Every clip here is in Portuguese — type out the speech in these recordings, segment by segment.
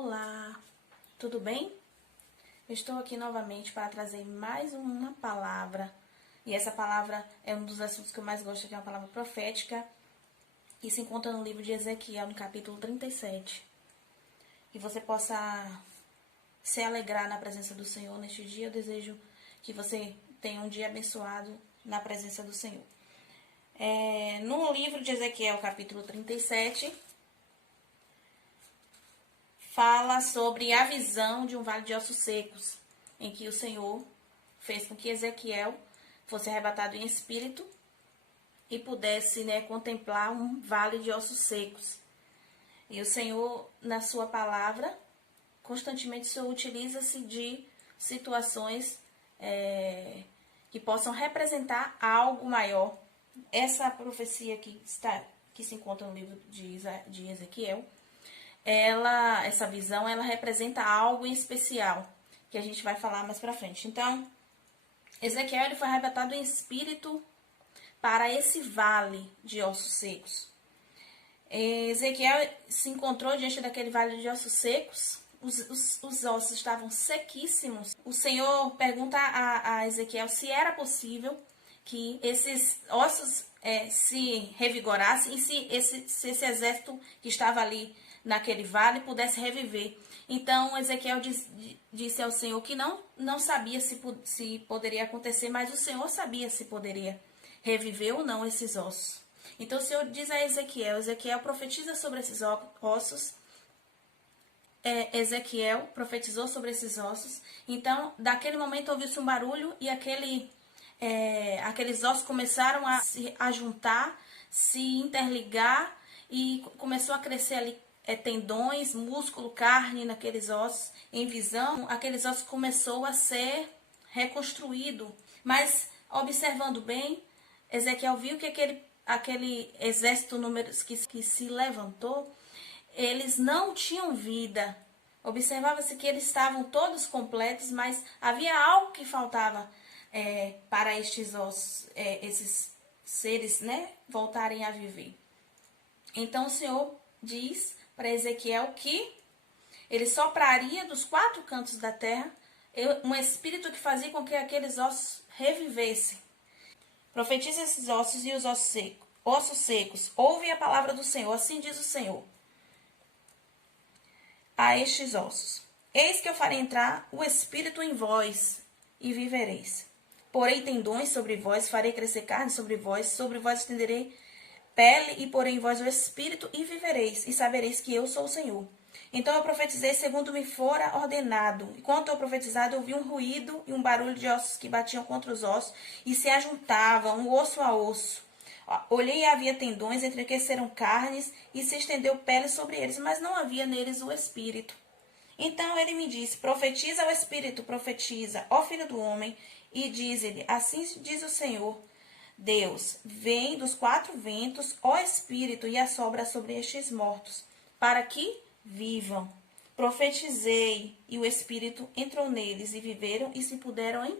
Olá, tudo bem? Estou aqui novamente para trazer mais uma palavra. E essa palavra é um dos assuntos que eu mais gosto, que é uma palavra profética. E se encontra no livro de Ezequiel, no capítulo 37. Que você possa se alegrar na presença do Senhor neste dia. Eu desejo que você tenha um dia abençoado na presença do Senhor. No livro de Ezequiel, capítulo 37... fala sobre a visão de um vale de ossos secos, em que o Senhor fez com que Ezequiel fosse arrebatado em espírito e pudesse, contemplar um vale de ossos secos. E o Senhor, na sua palavra, constantemente o Senhor utiliza-se de situações que possam representar algo maior. Essa profecia que se encontra no livro de Ezequiel, essa visão, ela representa algo em especial, que a gente vai falar mais pra frente. Então, Ezequiel ele foi arrebatado em espírito para esse vale de ossos secos. Ezequiel se encontrou diante daquele vale de ossos secos, os ossos estavam sequíssimos. O Senhor pergunta a Ezequiel se era possível que esses ossos se revigorassem e se esse exército que estava ali naquele vale pudesse reviver. Então Ezequiel disse ao Senhor que não sabia se poderia acontecer, mas o Senhor sabia se poderia reviver ou não esses ossos. Então o Senhor diz a Ezequiel profetiza sobre esses ossos. Ezequiel profetizou sobre esses ossos. Então daquele momento ouviu-se um barulho e aqueles ossos começaram a juntar, se interligar e começou a crescer ali tendões, músculo, carne naqueles ossos. Em visão, aqueles ossos começou a ser reconstruído. Mas, observando bem, Ezequiel viu que aquele exército numeroso que se levantou, eles não tinham vida. Observava-se que eles estavam todos completos, mas havia algo que faltava para estes ossos, esses seres, voltarem a viver. Então o Senhor diz para Ezequiel que ele sopraria dos 4 cantos da terra um espírito que fazia com que aqueles ossos revivessem. Profetiza esses ossos e os ossos secos. Ouve a palavra do Senhor, assim diz o Senhor a estes ossos. Eis que eu farei entrar o espírito em vós e vivereis. Porei tendões sobre vós, farei crescer carne sobre vós estenderei pele e porei em vós o espírito e vivereis, e sabereis que eu sou o Senhor. Então eu profetizei segundo me fora ordenado. Enquanto eu profetizava, eu vi um ruído e um barulho de ossos que batiam contra os ossos e se ajuntavam, um osso a osso. Olhei e havia tendões, enriqueceram carnes e se estendeu pele sobre eles, mas não havia neles o espírito. Então ele me disse, profetiza ao espírito, profetiza, ó filho do homem, e diz-lhe, assim diz o Senhor, Deus, vem dos 4 ventos, ó Espírito, e assopra sobre estes mortos, para que vivam. Profetizei, e o Espírito entrou neles, e viveram, e se puseram em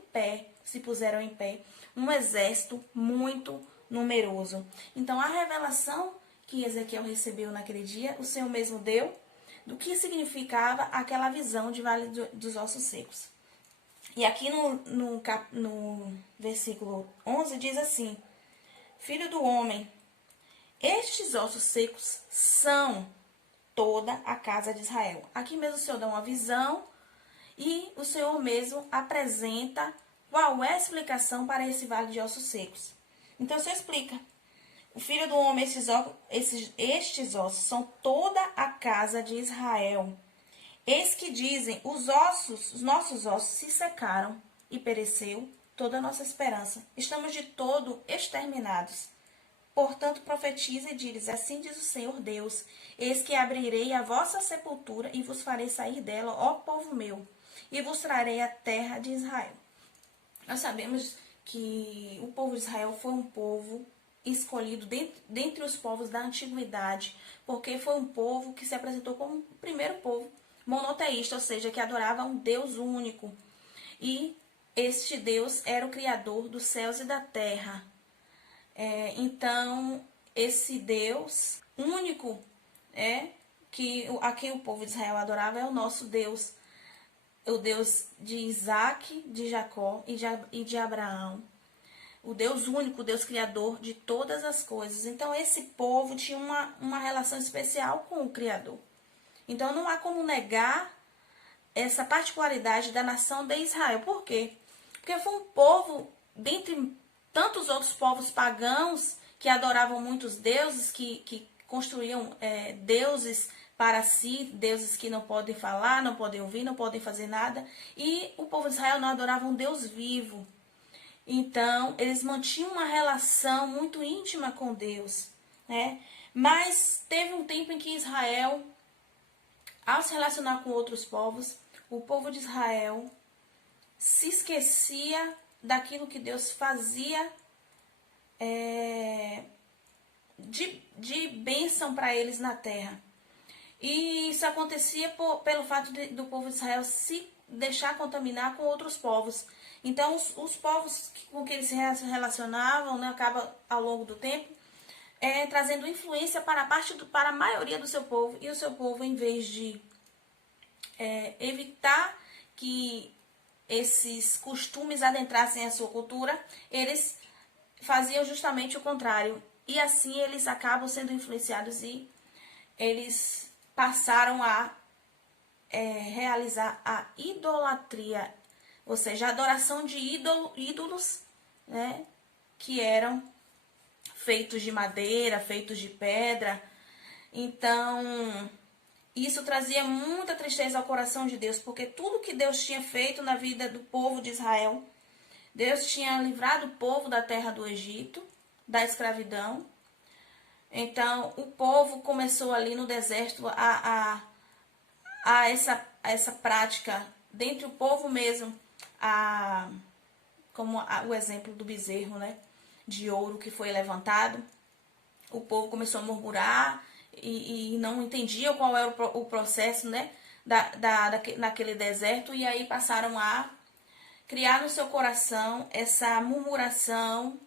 pé, um exército muito numeroso. Então, a revelação que Ezequiel recebeu naquele dia, o Senhor mesmo deu, do que significava aquela visão de Vale dos Ossos Secos. E aqui no versículo 11 diz assim, filho do homem, estes ossos secos são toda a casa de Israel. Aqui mesmo o Senhor dá uma visão e o Senhor mesmo apresenta qual é a explicação para esse vale de ossos secos. Então o Senhor explica, o filho do homem, estes ossos são toda a casa de Israel. Eis que dizem, os nossos ossos se secaram e pereceu toda a nossa esperança. Estamos de todo exterminados. Portanto, profetiza e diz, assim diz o Senhor Deus, eis que abrirei a vossa sepultura e vos farei sair dela, ó povo meu, e vos trarei a terra de Israel. Nós sabemos que o povo de Israel foi um povo escolhido dentre os povos da antiguidade, porque foi um povo que se apresentou como o primeiro povo monoteísta, ou seja, que adorava um Deus único. E este Deus era o Criador dos céus e da terra. Então, esse Deus único que a quem o povo de Israel adorava é o nosso Deus, o Deus de Isaac, de Jacó e de Abraão. O Deus único, o Deus criador de todas as coisas. Então, esse povo tinha uma relação especial com o Criador. Então, não há como negar essa particularidade da nação de Israel. Por quê? Porque foi um povo, dentre tantos outros povos pagãos, que adoravam muitos deuses, que construíam deuses para si, deuses que não podem falar, não podem ouvir, não podem fazer nada. E o povo de Israel não adorava um Deus vivo. Então, eles mantinham uma relação muito íntima com Deus, né? Mas teve um tempo em que Israel, ao se relacionar com outros povos, o povo de Israel se esquecia daquilo que Deus fazia de bênção para eles na terra. E isso acontecia pelo fato do povo de Israel se deixar contaminar com outros povos. Então, os povos com que eles se relacionavam, né, acaba ao longo do tempo, trazendo influência para a maioria do seu povo. E o seu povo, em vez de evitar que esses costumes adentrassem a sua cultura, eles faziam justamente o contrário. E assim eles acabam sendo influenciados e eles passaram a realizar a idolatria, ou seja, a adoração de ídolos, né, que eram feitos de madeira, feitos de pedra. Então, isso trazia muita tristeza ao coração de Deus, porque tudo que Deus tinha feito na vida do povo de Israel, Deus tinha livrado o povo da terra do Egito, da escravidão. Então, o povo começou ali no deserto a essa prática, dentre o povo mesmo, como o exemplo do bezerro, né, de ouro que foi levantado. O povo começou a murmurar e não entendia qual era o processo, né, naquele deserto, e aí passaram a criar no seu coração essa murmuração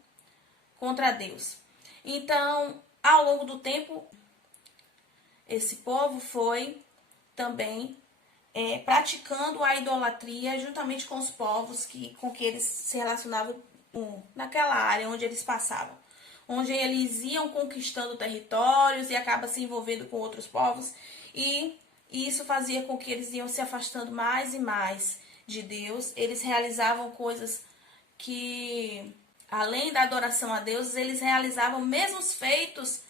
contra Deus. Então, ao longo do tempo, esse povo foi também praticando a idolatria juntamente com os povos com que eles se relacionavam naquela área onde eles passavam. Onde eles iam conquistando territórios e acabam se envolvendo com outros povos. E isso fazia com que eles iam se afastando mais e mais de Deus. Eles realizavam coisas que, além da adoração a Deus, eles realizavam mesmos feitos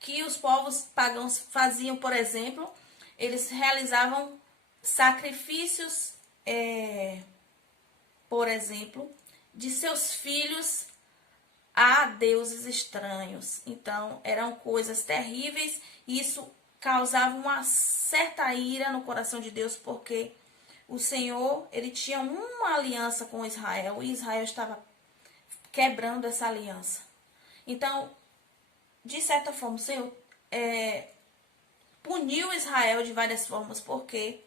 que os povos pagãos faziam. Por exemplo, eles realizavam sacrifícios, por exemplo, de seus filhos a deuses estranhos. Então, eram coisas terríveis e isso causava uma certa ira no coração de Deus, porque o Senhor, ele tinha uma aliança com Israel e Israel estava quebrando essa aliança. Então, de certa forma, o Senhor puniu Israel de várias formas, porque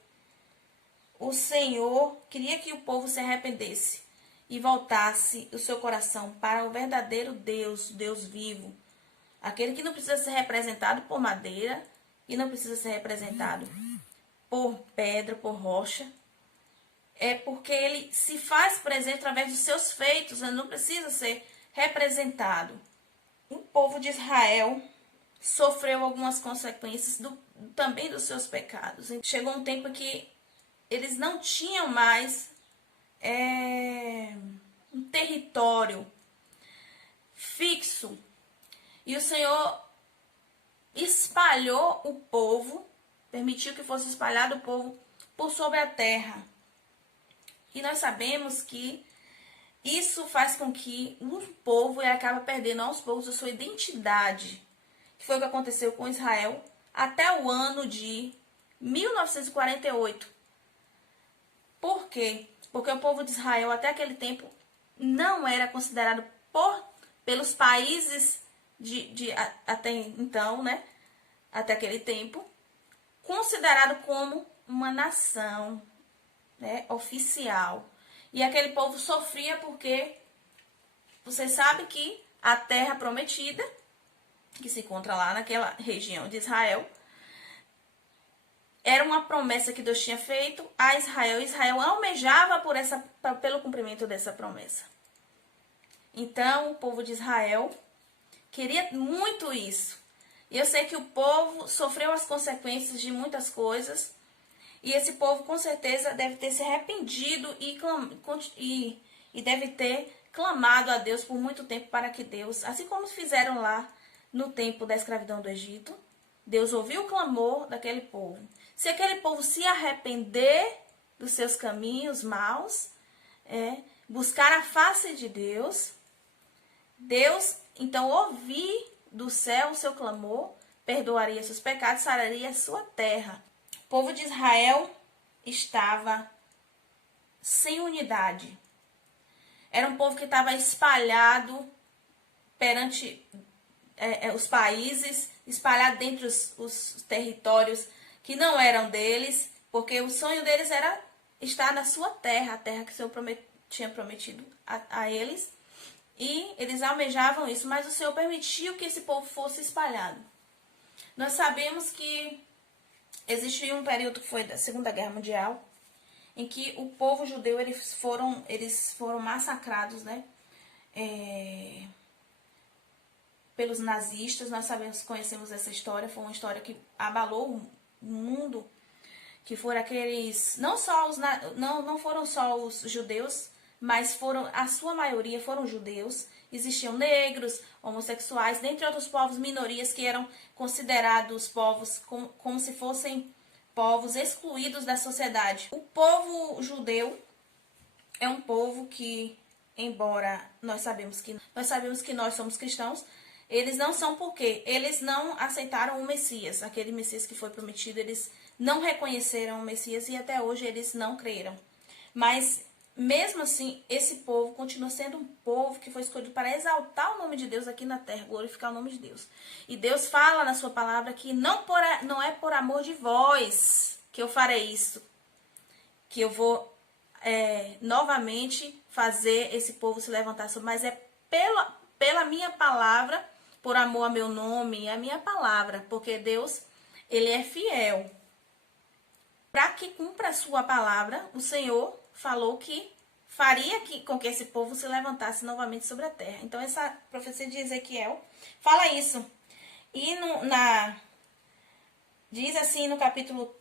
o Senhor queria que o povo se arrependesse e voltasse o seu coração para o verdadeiro Deus, Deus vivo. Aquele que não precisa ser representado por madeira e não precisa ser representado por pedra, por rocha. É porque ele se faz presente através dos seus feitos, ele não precisa ser representado. O povo de Israel sofreu algumas consequências também dos seus pecados. Chegou um tempo que eles não tinham mais um território fixo. E o Senhor espalhou o povo, permitiu que fosse espalhado o povo por sobre a terra. E nós sabemos que isso faz com que um povo acabe perdendo aos poucos a sua identidade. Que foi o que aconteceu com Israel até o ano de 1948. Por quê? Porque o povo de Israel até aquele tempo não era considerado pelos países até então, né? Até aquele tempo, considerado como uma nação, né, oficial. E aquele povo sofria porque vocês sabem que a terra prometida, que se encontra lá naquela região de Israel, era uma promessa que Deus tinha feito a Israel. Israel almejava pelo cumprimento dessa promessa. Então, o povo de Israel queria muito isso. E eu sei que o povo sofreu as consequências de muitas coisas. E esse povo, com certeza, deve ter se arrependido e deve ter clamado a Deus por muito tempo para que Deus, assim como fizeram lá no tempo da escravidão do Egito, Deus ouviu o clamor daquele povo. Se aquele povo se arrepender dos seus caminhos maus, buscar a face de Deus, Deus, então, ouvir do céu o seu clamor, perdoaria seus pecados, sararia a sua terra. O povo de Israel estava sem unidade. Era um povo que estava espalhado perante os países, espalhado dentre os territórios que não eram deles, porque o sonho deles era estar na sua terra, a terra que o Senhor tinha prometido a eles. E eles almejavam isso, mas o Senhor permitiu que esse povo fosse espalhado. Nós sabemos que existiu um período que foi da Segunda Guerra Mundial, em que o povo judeu eles foram massacrados, né? Pelos nazistas. Nós conhecemos essa história. Foi uma história que abalou o mundo, que foram aqueles, não foram só os judeus, mas a sua maioria foram judeus. Existiam negros, homossexuais, dentre outros povos, minorias que eram considerados povos como se fossem povos excluídos da sociedade. O povo judeu é um povo que, embora nós sabemos que nós somos cristãos, eles não são, porque eles não aceitaram o Messias, aquele Messias que foi prometido. Eles não reconheceram o Messias e até hoje eles não creram. Mas mesmo assim, esse povo continua sendo um povo que foi escolhido para exaltar o nome de Deus aqui na terra, glorificar o nome de Deus. E Deus fala na sua palavra que não é por amor de vós que eu farei isso, que eu vou novamente fazer esse povo se levantar, mas é pela minha palavra, por amor ao meu nome e à minha palavra, porque Deus, ele é fiel. Para que cumpra a sua palavra, o Senhor falou que faria com que esse povo se levantasse novamente sobre a terra. Então, essa profecia de Ezequiel fala isso. E diz assim no capítulo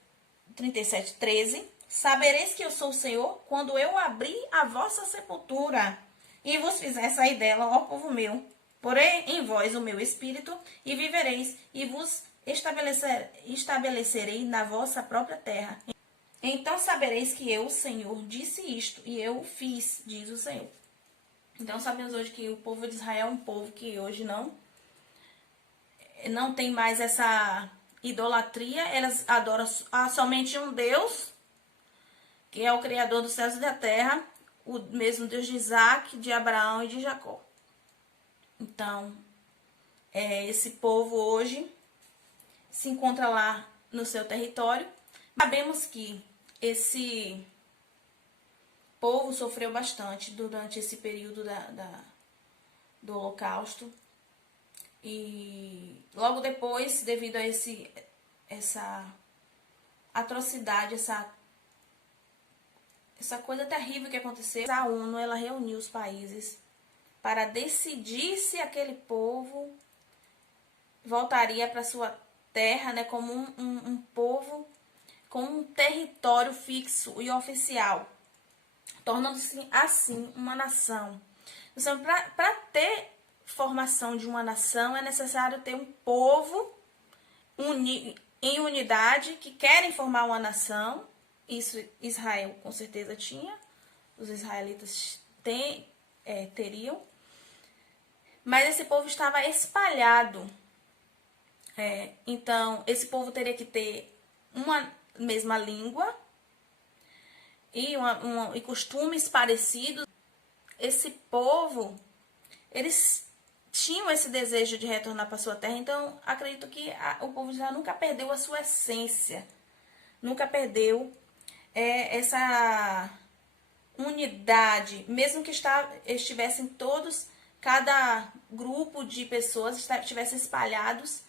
37, 13: sabereis que eu sou o Senhor quando eu abrir a vossa sepultura e vos fizer sair dela, ó povo meu. Porém em vós o meu espírito, e vivereis, e vos estabelecerei na vossa própria terra. Então sabereis que eu, o Senhor, disse isto, e eu o fiz, diz o Senhor. Então sabemos hoje que o povo de Israel é um povo que hoje não tem mais essa idolatria. Elas adoram somente um Deus, que é o Criador dos céus e da terra, o mesmo Deus de Isaac, de Abraão e de Jacó. Então, esse povo hoje se encontra lá no seu território. Sabemos que esse povo sofreu bastante durante esse período do Holocausto. E logo depois, devido a essa atrocidade, essa coisa terrível que aconteceu, a ONU ela reuniu os países para decidir se aquele povo voltaria para sua terra, né, como um povo com um território fixo e oficial, tornando-se assim uma nação. Então, para ter formação de uma nação, é necessário ter um povo em unidade, que querem formar uma nação. Isso Israel com certeza tinha, os israelitas teriam, mas esse povo estava espalhado. Então, esse povo teria que ter uma mesma língua e costumes parecidos. Esse povo, eles tinham esse desejo de retornar para sua terra. Então, acredito que o povo de Israel nunca perdeu a sua essência, nunca perdeu essa unidade, mesmo que estivessem todos, cada grupo de pessoas estivessem espalhados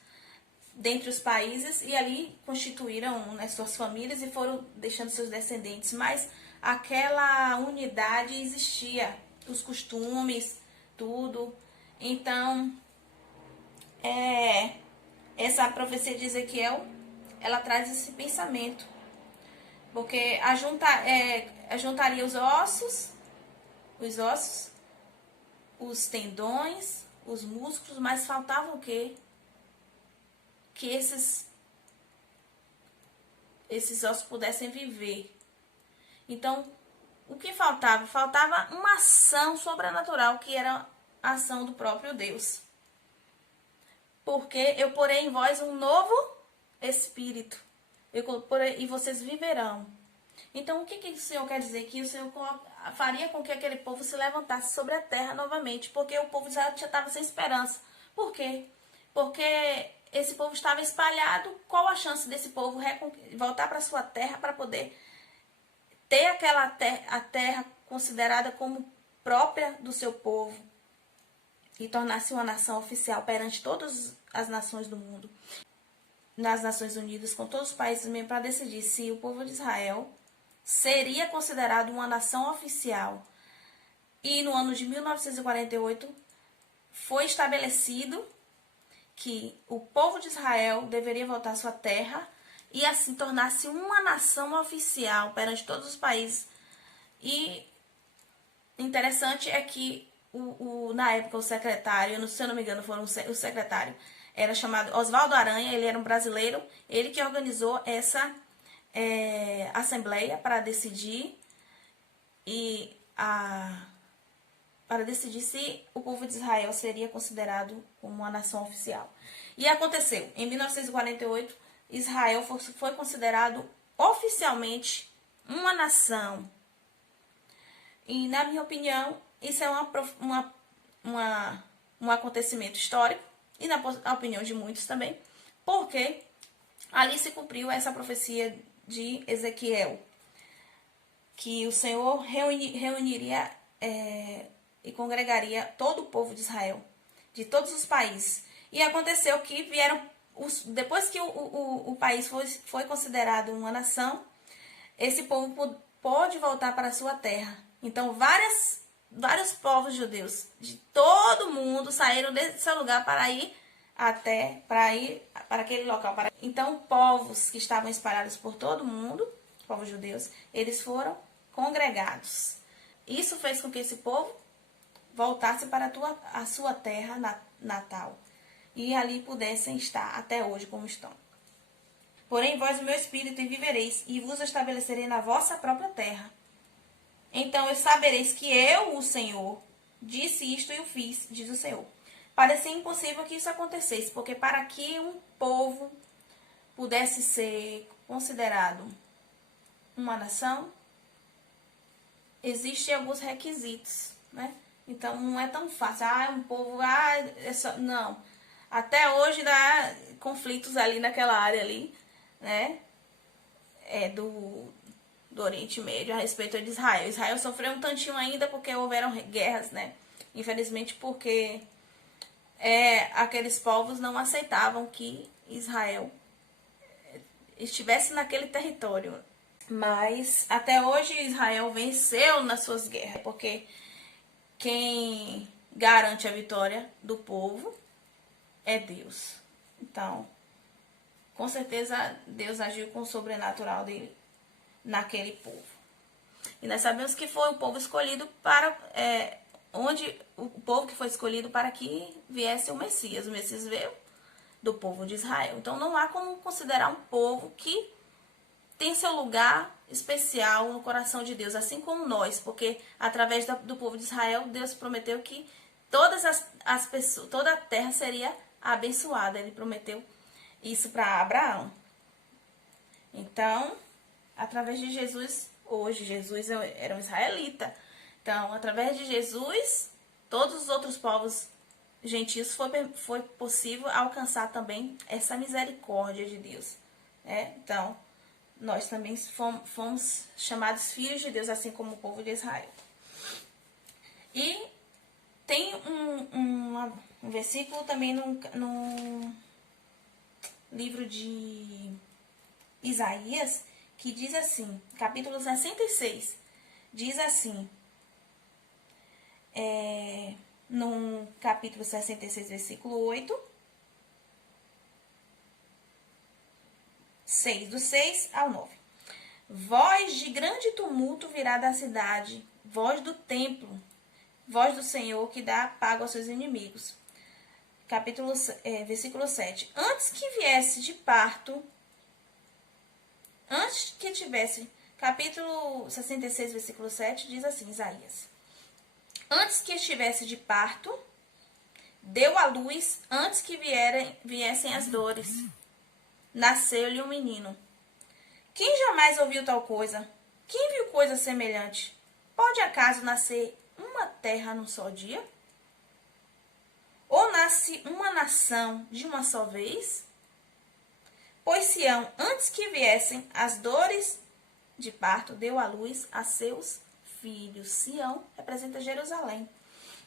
dentre os países e ali constituíram, né, suas famílias e foram deixando seus descendentes, mas aquela unidade existia, os costumes, tudo. Então, essa profecia de Ezequiel, ela traz esse pensamento, porque juntaria os ossos, os tendões, os músculos, mas faltava o quê? Que esses ossos pudessem viver. Então, o que faltava? Faltava uma ação sobrenatural, que era a ação do próprio Deus. Porque eu porei em vós um novo espírito, e vocês viverão. Então, o que o Senhor quer dizer? Que o Senhor faria com que aquele povo se levantasse sobre a terra novamente, porque o povo já estava sem esperança. Por quê? Porque esse povo estava espalhado. Qual a chance desse povo voltar para sua terra para poder ter a terra considerada como própria do seu povo e tornar-se uma nação oficial perante todas as nações do mundo, nas Nações Unidas, com todos os países mesmo, para decidir se o povo de Israel seria considerado uma nação oficial. E no ano de 1948 foi estabelecido que o povo de Israel deveria voltar à sua terra e assim tornar-se uma nação oficial perante todos os países. E interessante é que na época o secretário, se eu não me engano, o secretário era chamado Oswaldo Aranha, ele era um brasileiro, ele que organizou essa assembleia para decidir para decidir se o povo de Israel seria considerado como uma nação oficial. E aconteceu, em 1948, Israel foi considerado oficialmente uma nação. E, na minha opinião, isso é um acontecimento histórico, e na opinião de muitos também, porque ali se cumpriu essa profecia de Ezequiel, que o Senhor reuniria e congregaria todo o povo de Israel, de todos os países. E aconteceu que vieram, depois que o país foi considerado uma nação, esse povo pôde voltar para a sua terra. Então, vários povos judeus de todo o mundo saíram desse seu lugar para ir para aquele local. Então, povos que estavam espalhados por todo o mundo, povos judeus, eles foram congregados. Isso fez com que esse povo voltasse para a sua terra natal e ali pudessem estar até hoje como estão. Porém, vós o meu espírito e vivereis, e vos estabelecerei na vossa própria terra. Então sabereis que eu, o Senhor, disse isto e o fiz, diz o Senhor. Parecia impossível que isso acontecesse, porque para que um povo pudesse ser considerado uma nação, existem alguns requisitos, né? Então não é tão fácil. Um povo, não. Até hoje dá conflitos ali naquela área ali, né? Do Oriente Médio a respeito de Israel. Israel sofreu um tantinho ainda porque houveram guerras, né? Infelizmente porque aqueles povos não aceitavam que Israel estivesse naquele território. Mas até hoje Israel venceu nas suas guerras, porque quem garante a vitória do povo é Deus. Então, com certeza Deus agiu com o sobrenatural dele naquele povo. E nós sabemos que foi o povo escolhido para o povo que foi escolhido para que viesse o Messias. O Messias veio do povo de Israel. Então não há como considerar um povo que tem seu lugar especial no coração de Deus, assim como nós, porque através do povo de Israel, Deus prometeu que todas as pessoas, toda a terra seria abençoada. Ele prometeu isso para Abraão. Então, através de Jesus, hoje Jesus era um israelita. Então, através de Jesus, todos os outros povos gentios foi possível alcançar também essa misericórdia de Deus. Então, nós também fomos chamados filhos de Deus, assim como o povo de Israel. E tem um versículo também livro de Isaías, que diz assim, capítulo 66, diz assim, no capítulo 66, versículo 8, 6, do 6 ao 9. Voz de grande tumulto virá da cidade, voz do templo, voz do Senhor que dá pago aos seus inimigos. Versículo 7. Antes que viesse de parto, antes que tivesse, capítulo 66, versículo 7, diz assim, Isaías. Antes que estivesse de parto, deu à luz, antes que viessem as dores. Nasceu-lhe um menino. Quem jamais ouviu tal coisa? Quem viu coisa semelhante? Pode acaso nascer uma terra num só dia? Ou nasce uma nação de uma só vez? Pois Sião, antes que viessem as dores de parto, deu à luz a seus filhos. Sião representa Jerusalém.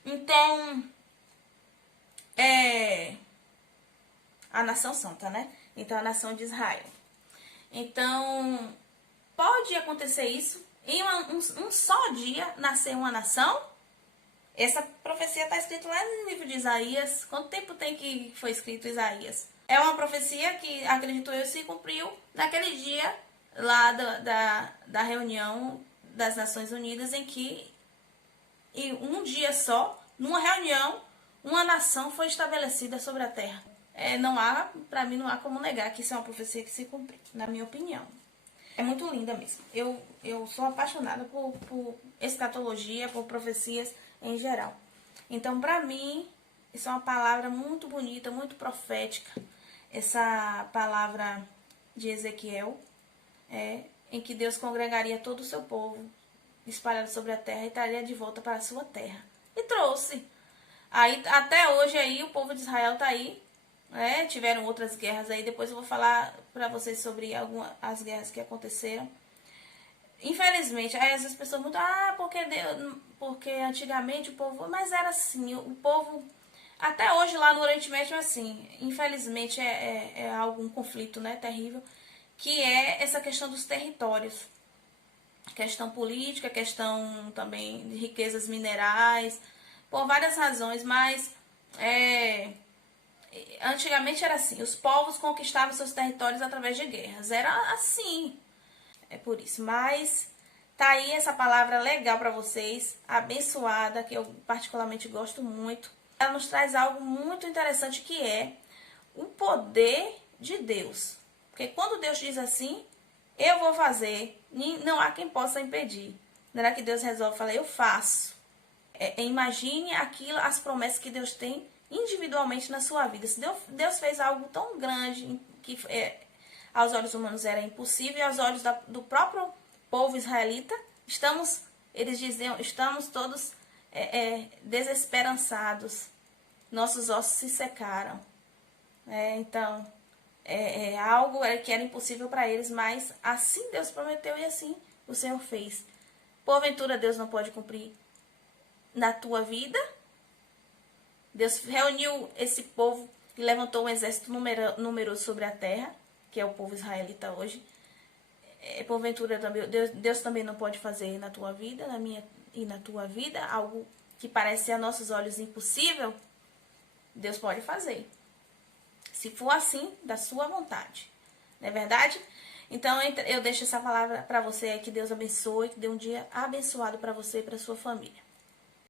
Então, a nação santa, né? Então, a nação de Israel. Então, pode acontecer isso? Em um só dia, nascer uma nação? Essa profecia está escrita lá no livro de Isaías. Quanto tempo tem que foi escrito Isaías? É uma profecia que, acredito eu, se cumpriu naquele dia lá da reunião das Nações Unidas, em que em um dia só, numa reunião, uma nação foi estabelecida sobre a terra. Para mim, não há como negar que isso é uma profecia que se cumpriu, na minha opinião. É muito linda mesmo. Eu sou apaixonada por escatologia, por profecias em geral. Então, para mim, isso é uma palavra muito bonita, muito profética. Essa palavra de Ezequiel, em que Deus congregaria todo o seu povo espalhado sobre a terra e traria de volta para a sua terra. E trouxe. Aí, até hoje aí, o povo de Israel está aí. Tiveram outras guerras aí. Depois eu vou falar para vocês sobre as guerras que aconteceram. Infelizmente, aí as pessoas muito, porque antigamente o povo, mas era assim, o povo, até hoje lá no Oriente Médio é assim, infelizmente é algum conflito, né, terrível, que é essa questão dos territórios, questão política, questão também de riquezas minerais, por várias razões, mas antigamente era assim, os povos conquistavam seus territórios através de guerras, era assim. É por isso, mas tá aí essa palavra legal para vocês, abençoada, que eu particularmente gosto muito. Ela nos traz algo muito interessante, que é o poder de Deus. Porque quando Deus diz assim, eu vou fazer, não há quem possa impedir. Não é que Deus resolve falar, eu faço. Imagine as promessas que Deus tem individualmente na sua vida. Se Deus fez algo tão grande que aos olhos humanos era impossível, e aos olhos do próprio povo israelita, eles diziam, estamos todos desesperançados, nossos ossos se secaram. Então, algo que era impossível para eles, mas assim Deus prometeu e assim o Senhor fez. Porventura Deus não pode cumprir na tua vida? Deus reuniu esse povo e levantou um exército numeroso sobre a terra, que é o povo israelita hoje. Porventura Deus também não pode fazer na tua vida, na minha e na tua vida, algo que parece a nossos olhos impossível. Deus pode fazer, se for assim, da sua vontade. Não é verdade? Então eu deixo essa palavra para você, que Deus abençoe, que dê um dia abençoado para você e para sua família.